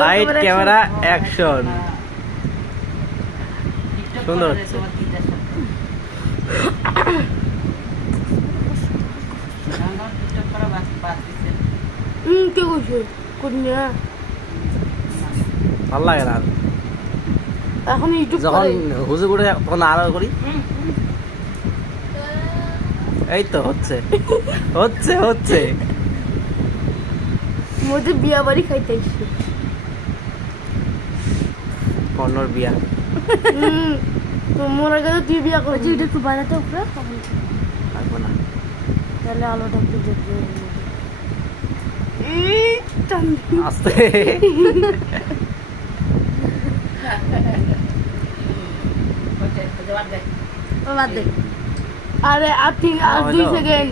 Light camera action. সুন্দর হচ্ছে। ভালো লাগে না এখন যখন হুজু করে তখন আরো করি। এই তো হচ্ছে হচ্ছে হচ্ছে মধ্যে বিয়া বাড়ি খাইতে আসছি। কর্ণর বিয়া। তোমার আগে তুই বিয়া করবি। এটা একটু বানাতে উপরে লাগবে না তাহলে আলোটা একটু দেখবে। আস্তে আরে আর 2 সেকেন্ড।